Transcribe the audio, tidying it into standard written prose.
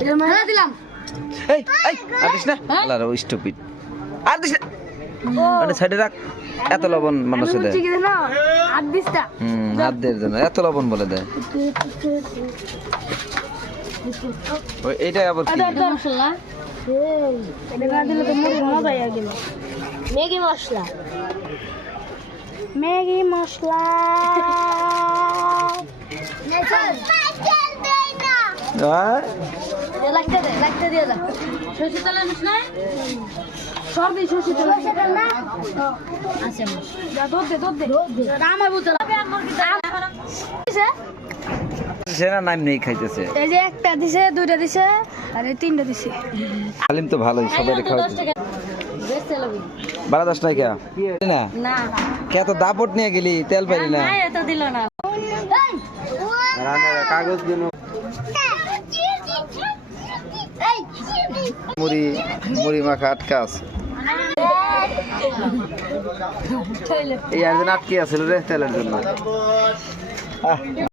দিলাম এই এই আর দিস না আল্লাহ রে স্টুপিড আর দিস না মানে সাইডে রাখ এত লবণ মানুষে দেয় হাত দিসটা হাত দেওয়ার জন্য এত লবণ বলে দেয় ওই এইটাই আবার কি মশলা এটা না দিলে তো মুরগি মজা হয়ে গেল ম্যাগি মশলা হ্যাঁ? লাগতে দিয়ে যা সরষে তেল আনিস না সব দিই সরষে তেল না আছে যা দুধ দে আমার বোতল সেনা নাম নেই খাইতেছে এই যে একটা দিছে দুইটা দিছে আর এই তিনটা দিছে হালিম তো ভালোই সবাই খাওয়াতে বারা 10 টাকা না না কে তো দাপট নিয়ে গেলি তেল পাইলি না না এত দিল না রান্নার কাগজ দিন মুড়ি মুড়ি মাখা আটকা আছে এই আর দিন আটকে আছিল রে তেলের জন্য